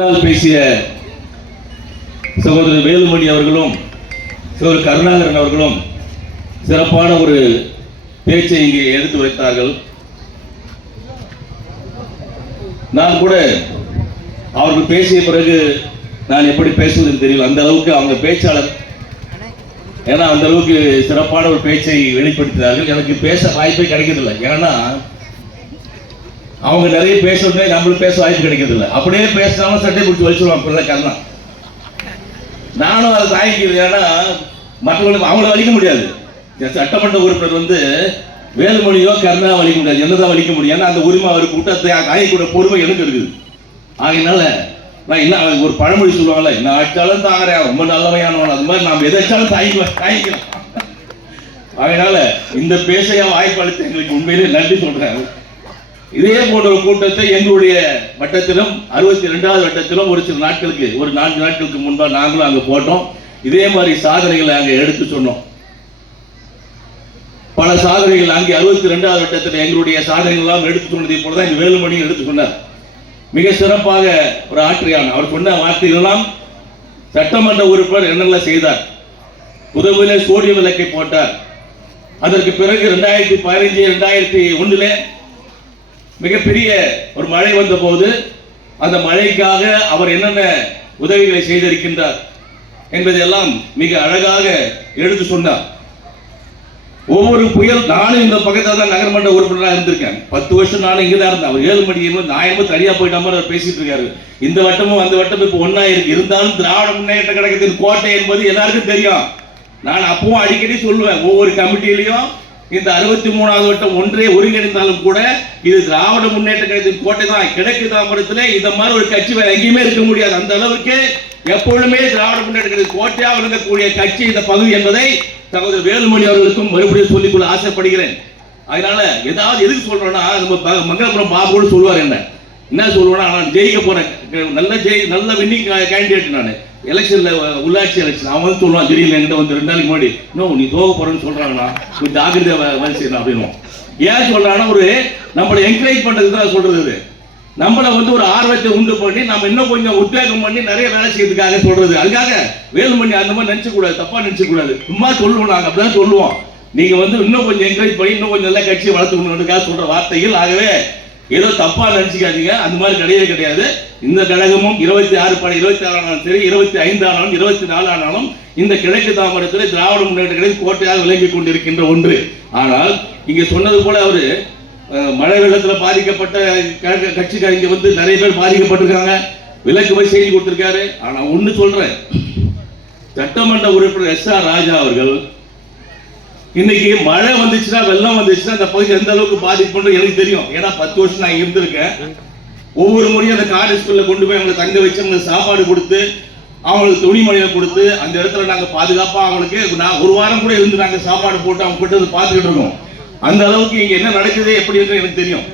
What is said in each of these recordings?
முன்னால் பேசிய சகோதரர் வேலுமணி அவர்களும் சகோதரர் கருணாகரன் அவர்களும் சிறப்பான ஒரு பேச்சை இங்கே எடுத்து வைத்தார்கள். நான் கூட அவர்கள் பேசிய பிறகு நான் எப்படி பேசுவதுன்னு தெரியல. அந்த அளவுக்கு அவங்க பேச்சாளர், ஏன்னா அந்த அளவுக்கு சிறப்பான ஒரு பேச்சை வெளிப்படுத்தினார்கள். எனக்கு பேச வாய்ப்பே கிடைக்கிறதில்லை. ஏன்னா அவங்க நிறைய பேசுறதே நம்மளுக்கு பேச வாய்ப்பு கிடைக்கிறதில்லை. அப்படியே பேசினாலும் சட்டை பிடிச்சி வச்சுருவாங்க. பிள்ளை கண்ணா நானும் அதை தாங்கிக்கிறேன். ஏன்னா மற்றவங்களுக்கு அவங்கள வலிக்க முடியாது. சட்டமன்ற உறுப்பினர் வேலுமணியோ கருணா வலிக்க முடியாது, என்னதான் வலிக்க முடியும். ஏன்னா அந்த உரிமை அவர் கூட்டத்தை காயக்கூட பொறுமை எனக்கு இருக்குது. ஆகையினால நான் என்ன ஒரு பழமொழி சொல்லுவாங்கல்ல, என்ன ஆச்சாலும் தாங்குறேன் ரொம்ப நல்லவையானவன், அது மாதிரி நாம் எதாச்சாலும் தாங்கிக்கலாம். அதனால இந்த பேசையா வாய்ப்பு அளித்து எங்களுக்கு உண்மையிலே நன்றி சொல்றேன். இதே போன்ற ஒரு கூட்டத்தை எங்களுடைய வட்டத்திலும் 62வது வட்டத்திலும் ஒரு சில நாட்களுக்கு, ஒரு 4 நாட்களுக்கு முன்பாக நாங்களும் அங்கே போட்டோம். இதே மாதிரி சாதனைகளை அங்கே எடுத்து சொன்னோம். பல சாதனைகள் அங்கே 62வது வட்டத்தில் எங்களுடைய சாதனைகள் எல்லாம் எடுத்து சொன்னதை போலதான் இங்க வேலுமணி எடுத்து சொன்னார். மிக சிறப்பாக ஒரு ஆற்றியான். அவர் சொன்ன வார்த்தைகளெல்லாம் சட்டமன்ற உறுப்பினர் என்னெல்லாம் செய்தார். முதலிலே சோடிய விளக்கை போட்டார். அதற்கு பிறகு 2015 2001 மிகப்பெரிய ஒரு மழை வந்த போது அந்த மழைக்காக அவர் என்னென்ன உதவிகளை செய்திருக்கின்றார் என்பதையெல்லாம் மிக அழகாக எடுத்து சொன்னார். ஒவ்வொரு புயல், நானும் இந்த பக்கத்தில் தான் நகர்மன்ற உறுப்பினராக இருந்திருக்கேன். 10 வருஷம் நானும் இங்கே தான் இருந்தேன். அவர் 7 மணிக்கு நான் தனியாக போயிட்ட மாதிரி அவர் பேசிட்டு இருக்காரு. இந்த வட்டமும் அந்த வட்டமும் இப்போ ஒன்னா இருக்கு. இருந்தாலும் திராவிட முன்னேற்ற கழகத்தின் கோட்டை என்பது எல்லாருக்கும் தெரியும். நான் அப்பவும் அடிக்கடி சொல்லுவேன், ஒவ்வொரு கமிட்டியிலையும் இந்த 63வது வட்டம் ஒன்றே ஒருங்கிணைந்தாலும் கூட இது திராவிட முன்னேற்ற கழகத்தின் கோட்டை தான். கிழக்கு தாம்பரத்தில் இந்த மாதிரி ஒரு கட்சி வேற எங்கேயுமே இருக்க முடியாது. அந்த அளவுக்கு எப்பொழுதுமே திராவிட முன்னேற்ற கழகத்தின் கோட்டையாக விளங்கக்கூடிய கட்சி இந்த பகுதி என்பதை சகோதரர் வேலுமணி அவர்களுக்கும் மறுபடியும் சொல்லிக்கொள்ள ஆசைப்படுகிறேன். அதனால ஏதாவது எதுக்கு சொல்றேன்னா, நம்ம மங்களபுரம் பாபுன்னு சொல்லுவார். என்ன சொல்லுவேன்னா, நான் ஜெயிக்க போறேன், நல்ல வின்னிங் கேண்டிடேட் நான் எலெக்ஷன்ல, உள்ளாட்சி எலெக்ஷன். அவன் சொல்லுவான் திடீர்னு என்கிட்ட 2 நாளைக்கு முன்னாடி, இன்னும் நீ தோக போறேன்னு சொல்றாங்கன்னா கொஞ்சம் ஜாக்கிரதை வேலை செய்யணும் அப்படின்னு. ஏன் சொல்றாங்கன்னா, ஒரு நம்மளை என்கரேஜ் பண்றதுக்கு தான் சொல்றது. நம்மளை ஒரு ஆர்வத்தை உண்டு பண்ணி நம்ம இன்னும் கொஞ்சம் உத்வேகம் பண்ணி நிறைய வேலை செய்யறதுக்காக சொல்றது. அதுக்காக வேலுமணி அந்த மாதிரி நினைச்ச கூடாது, தப்பா நினைச்ச கூடாது. சும்மா சொல்லுவோம், நாங்க அப்படிதான் சொல்லுவோம். நீங்க இன்னும் கொஞ்சம் என்கரேஜ் பண்ணி இன்னும் கொஞ்சம் நல்ல கட்சியை வளர்த்துக்கணுன்றதுக்காக சொல்ற வார்த்தைகள். ஆகவே ஏதோ தப்பா நினைச்சுக்காதீங்க, அந்த மாதிரி கிடையாது. இந்த கழகமும் 26 ஆனாலும் சரி, 25 ஆனாலும் 24 ஆனாலும் இந்த கிழக்கு தாம்பரத்தில் திராவிட முன்னேற்ற கழகம் கோட்டையாக விளங்கி கொண்டிருக்கின்ற ஒன்று. ஆனால் இங்க சொன்னது போல அவரு மழை வெள்ளத்தில் பாதிக்கப்பட்ட கட்சிக்கார இங்க நிறைய பேர் பாதிக்கப்பட்டிருக்காங்க, விலக்கு போய் செய்தி கொடுத்திருக்காரு. ஆனா ஒண்ணு சொல்றேன், சட்டமன்ற உறுப்பினர் SR ராஜா அவர்கள் இன்னைக்கு மழை வந்துச்சுன்னா, வெள்ளம் வந்துச்சுன்னா அந்த பகுதி எந்த அளவுக்கு பாதிப்புன்னு எனக்கு தெரியும். ஏன்னா 10 வருஷம் நான் இருந்திருக்கேன். ஒவ்வொரு முறையும் அந்த காலேஜ் ஸ்கூல்ல கொண்டு போய் அவங்களை தங்க வச்சு அவங்களுக்கு சாப்பாடு கொடுத்து அவங்களுக்கு துணிமணியை கொடுத்து அந்த இடத்துல நாங்க பாதுகாப்பா அவங்களுக்கு நான் ஒரு வாரம் கூட இருந்து நாங்க சாப்பாடு போட்டு அவங்க கிட்ட பார்த்துக்கிட்டு இருக்கோம். அந்த அளவுக்கு இங்க என்ன நடக்குது எப்படி இருக்கு எனக்கு தெரியும்.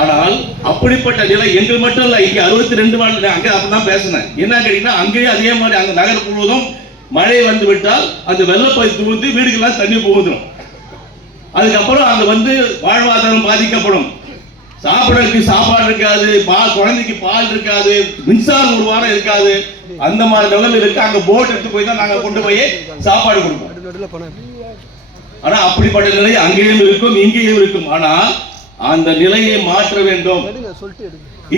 ஆனால் அப்படிப்பட்ட நிலை எங்களுக்கு மட்டும் இல்ல, இங்க 62 வார்டு அங்க அப்பதான் பேசினேன். என்ன கேட்டீங்கன்னா, அங்கேயும் அதே மாதிரி அந்த நகர் முழுவதும் மழை வந்து விட்டால் அந்த வெள்ளப்பகுதி தூர்ந்து வீடுகள்லாம் தண்ணி புகுந்துடும். அதுக்கப்புறம் அங்க வாழ்வாதாரம் பாதிக்கப்படும். சாப்பிடறதுக்கு சாப்பாடு இருக்காது, குழந்தைக்கு பால் இருக்காது, மின்சாரம் ஒரு வாரம் இருக்காது. அந்த மாதிரி நிலைமை இருக்கு. அங்க போட் எடுத்து போய் தான் நாங்க கொண்டு போய் சாப்பாடு கொடுப்போம். ஆனா அப்படிப்பட்ட நிலை அங்கேயும் இருக்கும், இங்கேயும் இருக்கும். ஆனா அந்த நிலையை மாற்ற வேண்டும்.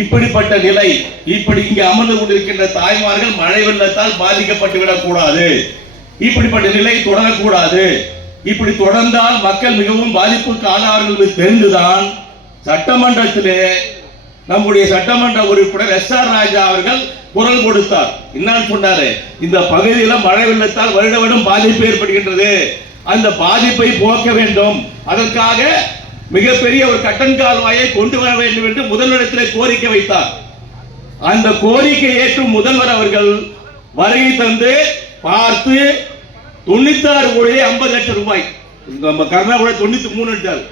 இப்படிப்பட்ட நிலை, இப்படி இங்க அமர்ந்து கொண்டிருக்கின்ற தாய்மார்கள் மழை வெள்ளத்தால் பாதிக்கப்பட்டு விடக்கூடாது. இப்படிப்பட்ட நிலை தொடரக்கூடாது. இப்படி தொடர்ந்தால் மக்கள் மிகவும் பாதிப்புக்கு ஆளார்கள் தெரிந்துதான் சட்டமன்றத்திலே நம்முடைய சட்டமன்ற உறுப்பினர் SR ராஜா அவர்கள் குரல் கொடுத்தார். என்ன சொன்னாரு, இந்த பகுதியில மழை வெள்ளத்தால் வருட வருடம் பாதிப்பு ஏற்படுகின்றது, அந்த பாதிப்பை போக்க வேண்டும், அதற்காக மிகப்பெரிய ஒரு கட்டன் கால்வாயை கொண்டு வர வேண்டும் என்று முதல்வரிடத்தில் கோரிக்கை வைத்தார். அந்த கோரிக்கை ஏற்றும் முதல்வர் அவர்கள் வருகை தந்து பார்த்து 96 கோடி 50 லட்சம் ரூபாய், நம்ம கர்நாடகா 93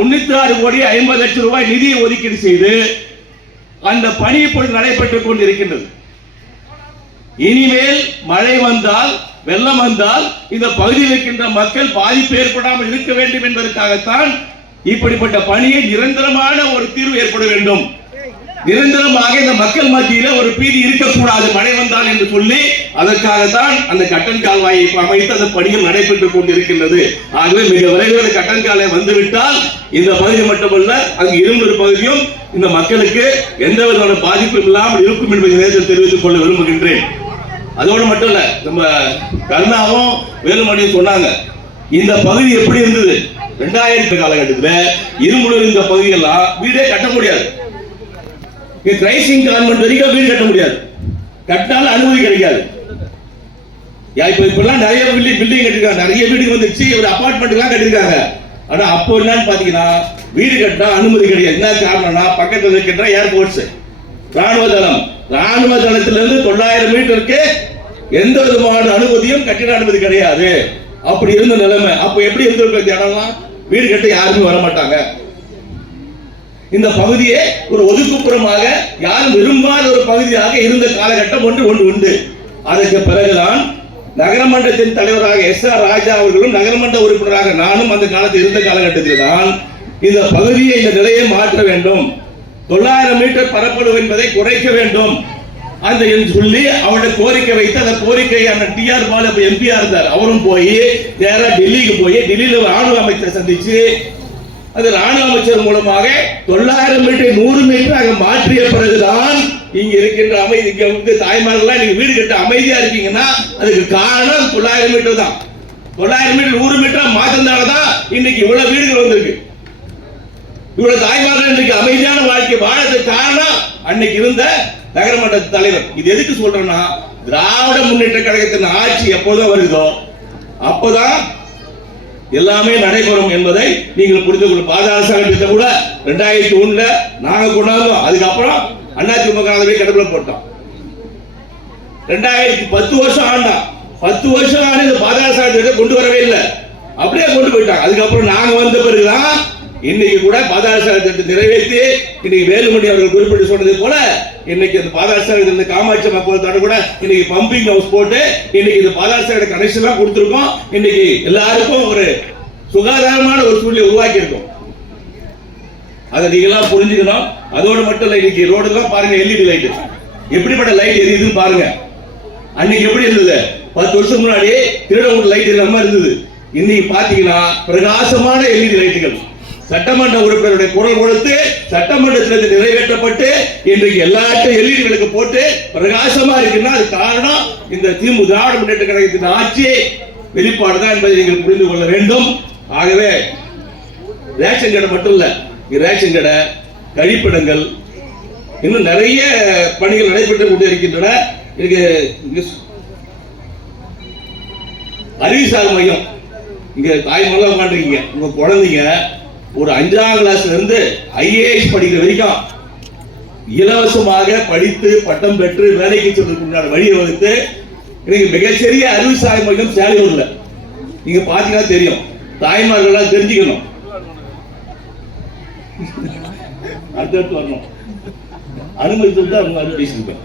96 கோடி 50 லட்சம் ரூபாய் நிதியை ஒதுக்கீடு செய்து அந்த பணி இப்பொழுது நடைபெற்றுக் கொண்டிருக்கின்றது. இனிமேல் மழை வந்தால், வெள்ளம் வந்தால் இந்த பகுதியில் இருக்கின்ற மக்கள் பாதிப்பு ஏற்படாமல் இருக்க வேண்டும் என்பதற்காகத்தான் இப்படிப்பட்ட பணியை நிரந்தரமான ஒரு தீர்வு ஏற்பட வேண்டும். நிரந்தரமாக இந்த மக்கள் மத்தியில ஒரு பீதி இருக்கக்கூடாது மழை வந்தால் என்று சொல்லி அதற்காகத்தான் அந்த கட்டன் கால்வாயை அமைத்து அந்த பணிகள் நடைபெற்றுக் கொண்டிருக்கின்றது. ஆகவே மிக விரைவில் கட்டன் கால்வாய் வந்துவிட்டால் இந்த பகுதி மட்டுமல்ல அங்கு இரும்பு பகுதியும் இந்த மக்களுக்கு எந்த விதமான பாதிப்பும் இல்லாமல் இருக்கும் என்பதை நேரத்தில் தெரிவித்துக் கொள்ள விரும்புகின்றேன். அதோடு மட்டும் இல்ல, நம்ம கருணாவும் வேலுமணியும் சொன்னாங்க இந்த பகுதி எப்படி இருந்தது 2000 காலகட்டத்தில் இரும்புல இந்த பகுதியெல்லாம் வீடே கட்ட முடியாது. கிரைசிங் கான்வென்ட் வரைக்கும் வீடு கட்ட முடியாது, கட்டினாலும் அனுமதி கிடைக்காது. இப்பெல்லாம் நிறைய பில்டிங் கட்டிருக்காங்க, நிறைய வீடு வந்துருச்சு, ஒரு அபார்ட்மெண்ட் எல்லாம் கட்டிருக்காங்க. ஆனா அப்போ என்னன்னு பாத்தீங்கன்னா வீடு கட்டினா அனுமதி கிடையாது. என்ன காரணம்னா பக்கத்தில் இருக்கின்ற ஏர்போர்ட்ஸ் ராணுவ தளம், ராணுவ தளத்திலிருந்து 900 மீட்டருக்கு எந்த விதமான அனுமதியும் கட்டிட அனுமதி கிடையாது. அப்படி இருந்த நிலைமை. அப்ப எப்படி இருந்திருக்க இந்த இடம்லாம் வீடு கட்ட யாருமே வர மாட்டாங்க. இந்த பகுதியே ஒரு ஒதுக்குப்புறமாக யாரும் விரும்பாத ஒரு பகுதியாக இருந்த காலகட்டம் ஒன்று உண்டு. அதற்கு பிறகுதான் நகரமன்றத்தின் தலைவராக SR ராஜா அவர்களும் நகரமன்ற உறுப்பினராக நானும் அந்த காலத்தில் இருந்த காலகட்டத்தில் தான் இந்த பகுதியை இந்த நிலையை மாற்ற வேண்டும், 900 மீட்டர் பரப்பளவு என்பதை குறைக்க வேண்டும் அந்த சொல்லி அவருடைய கோரிக்கை வைத்து அந்த கோரிக்கையான TR பாலு MP இருந்தார். அவரும் போய் நேரா டெல்லிக்கு போய் டெல்லியில ராணுவ அமைச்சரை சந்திச்சு அது ராணுவ அமைச்சர் மூலமாக 900 மீட்டர் 100 மீட்டர் மாற்றிய பிறகுதான் இங்க இருக்கின்ற அமைதி தாய்மார்கள் நீங்க வீடு கட்ட அமைதியா இருக்கீங்கன்னா அதுக்கு காரணம் 900 மீட்டர் தான். 900 மீட்டர் 100 மீட்டர் மாத்தினால்தான் இன்னைக்கு இவ்வளவு வீடுகள் வந்திருக்கு. இவ்வளவு தாய்மார்கள் இன்னைக்கு அமைதியான வாழ்க்கை வாழறதுக்கு காரணம் அன்னைக்கு இருந்த நகரமன்ற தலைவர். இது எதுக்கு சொல்றேன்னா திராவிட முன்னேற்ற கழகத்தின் ஆட்சி எப்போதான் வருதோ அப்போதான் எல்லாமே நடைபெறும் என்பதை நீங்கள் புரிந்து கொள்ள. பாதாள சாலை திட்டம் கூட 2001 நாங்க கொண்டாந்தோம். அதுக்கப்புறம் அதிமுக கடவுள போட்டோம். 2010 வருஷம் ஆண்டா, 10 வருஷம் ஆண்டு இந்த பாதாள சாலை திட்டம் கொண்டு வரவே இல்லை, அப்படியே கொண்டு போயிட்டாங்க. அதுக்கப்புறம் நாங்க வந்த பிறகுதான் இன்னைக்கு கூட பாதாள சாலை திட்டத்தை நிறைவேற்றி இன்னைக்கு வேலுமணி அவர்கள் குறிப்பிட்டு சொன்னது போல இன்னைக்கு இந்த பாதாள சாலை காமாட்சி மக்கள் தோட கூட இன்னைக்கு பம்பிங் ஹவுஸ் போட்டு இன்னைக்கு இந்த பாதாள சாலை கனெக்ஷன் எல்லாம் கொடுத்திருக்கோம். இன்னைக்கு எல்லாருக்கும் ஒரு சுகாதாரமான ஒரு சூழ்நிலை உருவாக்கி இருக்கும். அதை நீங்க எல்லாம் புரிஞ்சுக்கணும். அதோடு மட்டும் இல்ல, இன்னைக்கு ரோடுலாம் பாருங்க LED லைட் எப்படிப்பட்ட லைட் எரியுதுன்னு பாருங்க. அன்னைக்கு எப்படி இருந்தது 10 வருஷம் முன்னாடி திருடவுட் லைட் இல்லாம இருந்தது. இன்னைக்கு பாத்தீங்கன்னா பிரகாசமான LED லைட்டுகள் சட்டமன்ற உறுப்பினருடைய குரல் கொடுத்து சட்டமன்றத்தில் நிறைவேற்றப்பட்டு இன்றைக்கு எல்லாத்தையும் LED விளக்கு போட்டு பிரகாசமா இருக்குன்னா அது காரணம் இந்த திராவிட முன்னேற்ற கழகத்தின் ஆட்சி வெளிப்பாடுதான் என்பதை நீங்கள் புரிந்து கொள்ள வேண்டும். ஆகவே ரேஷன் கடை மட்டும் இல்ல, ரேஷன் கடை, கழிப்பிடங்கள், இன்னும் நிறைய பணிகள் நடைபெற்றுக் கொண்டு இருக்கின்றன. அறிவுசார் மையம் இங்க தாய்மொழியா உட்காந்துருக்கீங்க. உங்க குழந்தைங்க ஒரு 5ஆம் கிளாஸ்ல இருந்து IAS படிக்கிற வரைக்கும் இலவசமாக படித்து பட்டம் பெற்று வேலைக்கு சொல்றதுக்கு வழியை வகுத்து இன்னைக்கு மிகச்சிறிய அறிவுசார் மையம் சேலையூர்ல நீங்க பாத்தீங்கன்னா தெரியும். தாய்மார்கள் தெரிஞ்சுக்கணும், அடுத்து வரணும், அனுமதி தான் அவங்க அனுமதிச்சிருக்கோம்.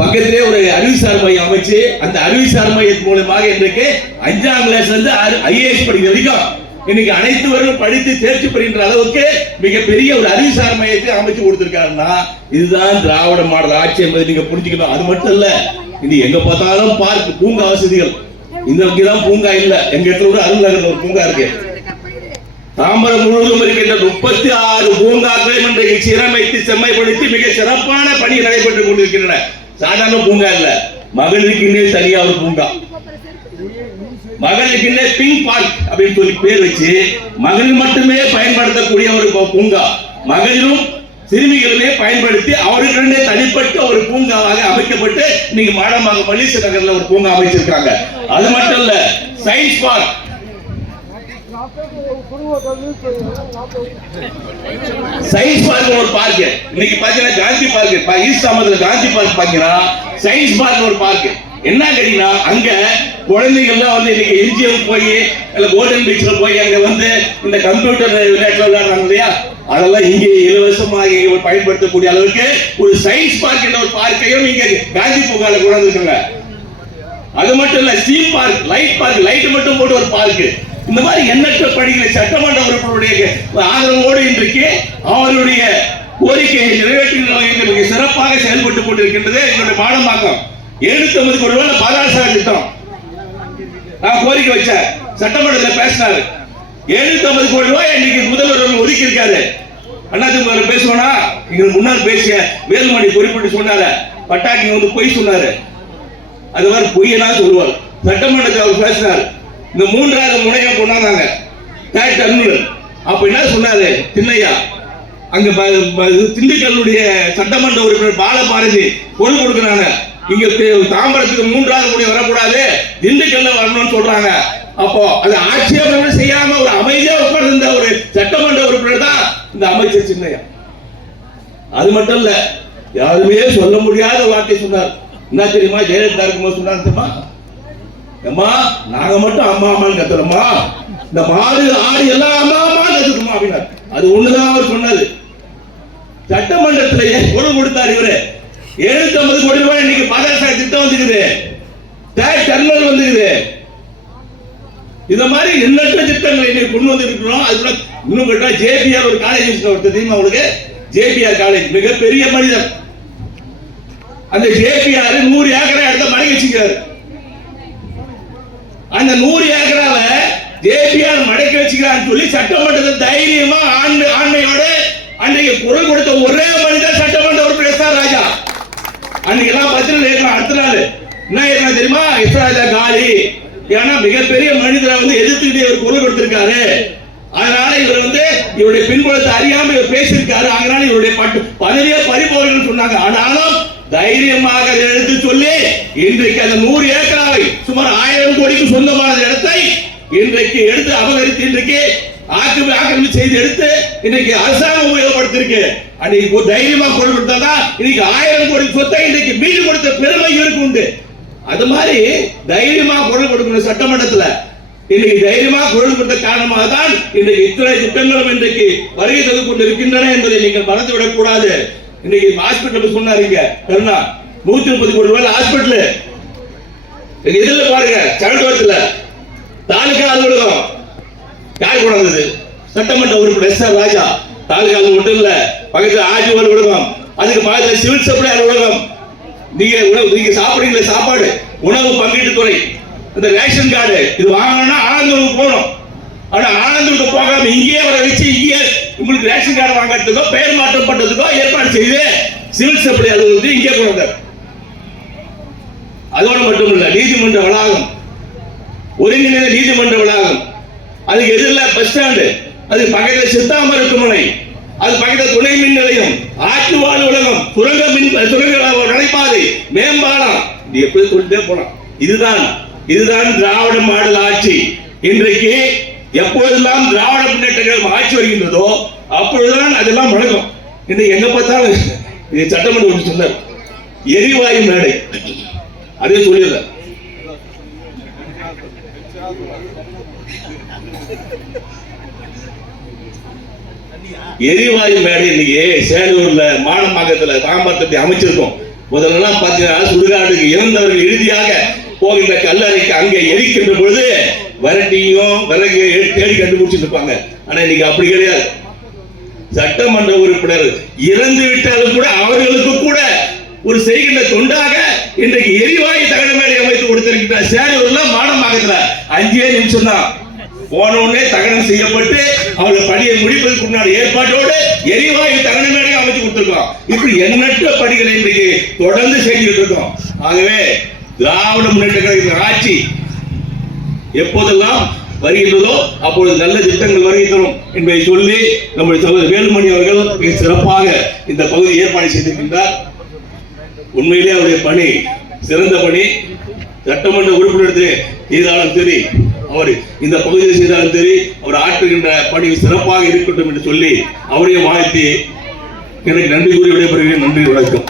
பக்கத்திலே ஒரு அறிவுசார் மையம் அமைச்சு அந்த அறிவுசார் மையத்தின் மூலமாக இன்றைக்கு 5ஆம் கிளாஸ்ல இருந்து IAS படிக்கிற வரைக்கும் இன்னைக்கு அனைத்துவரும் படித்து தேர்ச்சி பெறுகின்ற அளவுக்கு மிகப்பெரிய ஒரு அறிவுசார் மையத்தை அமைச்சு கொடுத்திருக்காருன்னா இதுதான் திராவிட மாடல் ஆட்சி என்பதை நீங்க புரிஞ்சுக்கணும். அது மட்டும் இல்ல, இது எங்க பார்த்தாலும் பார்க், பூங்கா வசதிகள். இந்த தான் பூங்கா இல்ல, எங்க இடத்துல அருள் நகர்ல ஒரு பூங்கா இருக்கு. தாம்பரம் முழுவதும் இருக்கின்ற 36 பூங்காக்களை இன்றைக்கு சீரமைத்து செம்மைப்படுத்தி மிக சிறப்பான பணி நடைபெற்றுக் கொண்டிருக்கின்றன. சாதாரண பூங்கா இல்ல, மகளிருக்குன்னே தனியா ஒரு பூங்கா, மகளிருக்குன்னே பிங்க் பார்க் அப்படின்னு சொல்லி பேர் வச்சு மகளிர் மட்டுமே பயன்படுத்தக்கூடிய ஒரு பூங்கா, மகளிரும் சிறுமிகளுமே பயன்படுத்தி அவர்களுடைய தனிப்பட்ட ஒரு பூங்காவாக அமைக்கப்பட்டு நீங்க மாடமாக மலேசிய நகர்ல ஒரு பூங்கா அமைச்சிருக்காங்க. அது மட்டும் இல்ல, சயின்ஸ் பார்க், சயின்ஸ் பார்க் ஒரு பார்க். இன்னைக்கு பாத்தீங்கன்னா காந்தி பார்க், ஈஸ்ட் அகமதுல காந்தி பார்க் பாத்தீங்கன்னா சயின்ஸ் பார்க் ஒரு பார்க். என்ன கேட்டீங்கன்னா அங்க குழந்தைகள்லாம் வந்து இன்னைக்கு எம்ஜிஎம் போய் இல்ல கோல்டன் பீச்ல போய் அங்க வந்து இந்த கம்ப்யூட்டர் விளையாட்டுல விளையாடுறாங்க இல்லையா, அதெல்லாம் இங்கே இலவசமாக பயன்படுத்தக்கூடிய அளவுக்கு ஒரு சயின்ஸ் பார்க் என்ற ஒரு பார்க்கையும் நீங்க காந்தி பூங்கால கொண்டு வந்திருக்காங்க. அது மட்டும் இல்ல, steam park, light park, light மட்டும் போட்டு ஒரு பார்க். இந்த மாதிரி எண்ணற்ற பணிகளை சட்டமன்ற உறுப்பினருடைய ஆதரவோடு இன்றைக்கு அவருடைய கோரிக்கையை நிறைவேற்றுகின்ற வகையில் மிக சிறப்பாக செயல்பட்டுக் கொண்டிருக்கின்றது எங்களுடைய மாடம்பாக்கம் 750 கோடி ரூபாய் பாதாள திட்டம். நான் கோரிக்கை வச்சேன், சட்டமன்றத்தில் பேசினாரு. 750 கோடி ரூபாய் இன்னைக்கு முதல்வர் ஒதுக்கி இருக்காரு. அதிமுக பேசுவானா? எங்களுக்கு முன்னால் பேசிய வேலுமணி குறிப்பிட்டு சொன்னாரு, பட்டாக்கி வந்து பொய் சொன்னாரு. அது மாதிரி பொய்யெல்லாம் சொல்லுவார். சட்டமன்றத்தில் அவர் பேசினார். இந்த 3வது முனையம் கொண்டாந்தாங்க அப்ப என்ன சொன்னாரு திண்ணையா, அங்க திண்டுக்கல்லுடைய சட்டமன்ற உறுப்பினர் பாலபாரதி பொருள் கொடுக்கிறாங்க. இங்க தாம்பரத்துக்கு 3வது முனை வரக்கூடாது, திண்டுக்கல்ல வரணும்னு சொல்றாங்க. அப்போ அது ஆட்சேபனை செய்யாம ஒரு அமைதியா உட்கார்ந்த ஒரு சட்டமன்ற உறுப்பினர் தான் இந்த அமைச்சர் சின்னையா. அது மட்டும் இல்ல, யாருமே சொல்ல முடியாத வார்த்தை சொன்னார். என்ன தெரியுமா? ஜெயலலிதா இருக்கும்போது சொன்னாருமா, அம்மா நாங்க மட்டும் அம்மா அம்மான்னு கத்துறோமா, இந்த மாடு ஆடு எல்லாம் அம்மா அம்மா கத்துக்குமா அப்படின்னாரு. அது ஒண்ணுதான் அவர் சொன்னது. சட்டமன்றத்திலேயே பொருள் கொடுத்தார் இவரு. 750 கோடி ரூபாய் இன்னைக்கு பாதாள திட்டம் வந்துக்குது, டேக் டர்னல் வந்துக்குது. இந்த மாதிரி எண்ணற்ற திட்டங்களை இன்னைக்கு கொண்டு வந்து இருக்கிறோம். அதுல இன்னும் கேட்டா ஜேபிஆர் ஒரு காலேஜ் தெரியுமா உங்களுக்கு? ஜேபிஆர் காலேஜ் மிகப்பெரிய மனிதன். அந்த ஜேபிஆர் 100 ஏக்கரை இடத்த மடக்கி வச்சுக்கிறாரு. அந்த 100 ஏக்கரால ஜேபிஆர் மடக்கி வச்சுக்கிறான்னு சொல்லி சட்டமன்றத்தில் தைரியமா ஆண்மையோட அன்றைக்கு குரல் கொடுத்த ஒரே மனிதர் சட்டமன்ற உறுப்பினர் எஸ் ஆர் ராஜா. அன்னைக்கு எல்லாம் பத்திரிகை அடுத்த நாள் என்ன தெரியுமா? எஸ் ஆர் ராஜா காலி. ஏன்னா மிகப்பெரிய மனிதரை வந்து எதிர்த்துக்கிட்டே ஒரு குரல் கொடுத்திருக்காரு. அதனால இவர் வந்து இவருடைய பின்புலத்தை அறியாம இவர் பேசியிருக்காரு. அதனால இவருடைய பதவியை பறிபோர்கள் சொன்னாங்க. ஆனாலும் தைரியமாக எடுத்து சொல்லி இன்றைக்கு அந்த 100 ஏக்கராவை சுமார் 1000 கோடிக்கு சொந்தமான இடத்தை இன்றைக்கு எடுத்து அபகரித்து இன்றைக்கு ஆக்கிரமிப்பு செய்து எடுத்து இன்னைக்கு அரசாங்கம் உபயோகப்படுத்திருக்கு. அன்னைக்கு தைரியமா குரல் கொடுத்தாதான் இன்னைக்கு 1000 கோடி சொத்தை இன்றைக்கு மீது கொடுத்த பெருமை இவருக்கு உண்டு. அது மாதிரி தைரியமா குரல் கொடுக்கணும் சட்டமன்றத்தில். இன்னைக்கு தைரியமா குரல் கொடுத்த காரணமாக தான் இன்றைக்கு இத்தனை திட்டங்களும் இன்றைக்கு வருகை தந்து கொண்டிருக்கின்றன என்பதை நீங்கள் மறந்து விடக் கூடாது. இன்னைக்கு ஹாஸ்பிட்டல் சொன்னாருங்க கருணா 130 கோடி ரூபாய் ஹாஸ்பிட்டல். இதுல பாருங்க சட்டமன்றத்துல தாலுகா அலுவலகம் யார் கொண்டாந்தது? சட்டமன்ற உறுப்பினர் எஸ் ஆர் ராஜா. தாலுகா மட்டும் இல்ல, பக்கத்துல ஆட்சி அலுவலகம், அதுக்கு பக்கத்துல சிவில் சப்ளை அலுவலகம். நீங்க சாப்பிடுறீங்களா சாப்பாடு உணவு பங்கீட்டு துறை, இந்த ரேஷன் கார்டு இது வாங்கணும்னா ஆனந்தூருக்கு போகணும். ஆனா ஆனந்தூருக்கு போகாம இங்கேயே வர வச்சு இங்கே உங்களுக்கு ரேஷன் கார்டு வாங்கறதுக்கோ பெயர் மாற்றம் பண்றதுக்கோ ஏற்பாடு செய்து சிவில் சப்ளை அலுவலகத்தை இங்கே கொண்டு வந்தார். அதோடு மட்டும் இல்ல, நீதிமன்ற வளாகம், ஒருங்கிணைந்த நீதிமன்ற வளாகம், அதுக்கு எதிரில் பஸ் ஸ்டாண்டு, அது பக்கத்தில் சித்தா மருத்துவமனை, அது பக்கத்தில் துணை மின் நிலையம், ஆற்றுவாழ் உலகம், சுரங்க நடைபாதை, மேம்பாலம், இது எப்படி சொல்லிட்டே போலாம். இதுதான் திராவிட மாடல் ஆட்சி. இன்றைக்கு எப்போதெல்லாம் திராவிட முன்னேற்ற ஆட்சி வருகின்றதோ அப்பொழுதுதான் அதெல்லாம் நடக்கும். இன்னைக்கு எங்க பார்த்தாலும் சட்டமன்ற சொன்னார் எரிவாயு மேடை, அதே சொல்லிடுற எரிவாயு மேடை இன்னைக்கு சேலூர்ல மானம்பாக்கத்துல தாம்பரத்தை அமைச்சிருக்கோம். முதல்ல பாத்தீங்கன்னா சுடுகாடுக்கு இறந்தவர்கள் இறுதியாக போகின்ற கல்லறைக்கு அங்கே எரிக்கின்ற பொழுது வரட்டியும் விறகு தேடி கண்டுபிடிச்சிட்டு இருப்பாங்க. ஆனா இன்னைக்கு அப்படி கிடையாது. சட்டமன்ற உறுப்பினர் இறந்து விட்டாலும் கூட அவர்களுக்கு கூட ஒரு செய்கின்ற தொண்டாக இன்றைக்கு எரிவாயு தகன மேடை அமைத்து கொடுத்திருக்கிறார். சேலூர்ல மானம்பாக்கத்துல 5 நிமிஷம் தான் போன உடனே தகனம் செய்யப்பட்டு அவர்கள் பணியை முடிப்பதற்கு முன்னாடி ஏற்பாட்டோடு எரிவாயு தகன மேடை அமைத்து கொடுத்திருக்கோம். இப்படி எண்ணற்ற பணிகளை இன்றைக்கு தொடர்ந்து செய்துட்டு இருக்கோம். ஆகவே திராவிட முன்னேற்ற கழகத்தின் ஆட்சி எப்போதெல்லாம் வருகின்றதோ அப்பொழுது நல்ல திட்டங்கள் வருகை தரும் என்பதை சொல்லி நம்முடைய சகோதரர் வேலுமணி அவர்கள் மிக சிறப்பாக இந்த பகுதியை ஏற்பாடு செய்திருக்கின்றார். உண்மையிலே அவருடைய பணி சிறந்த பணி. சட்டமன்ற உறுப்பினர் செய்தாலும் சரி, அவர் இந்த பகுதியில் செய்தாலும் சரி, அவர் ஆற்றுகின்ற பணி சிறப்பாக இருக்கட்டும் என்று சொல்லி அவரையும் வாழ்த்தி எனக்கு நன்றி கூறி விடைபெறுகிறேன். நன்றி, வணக்கம்.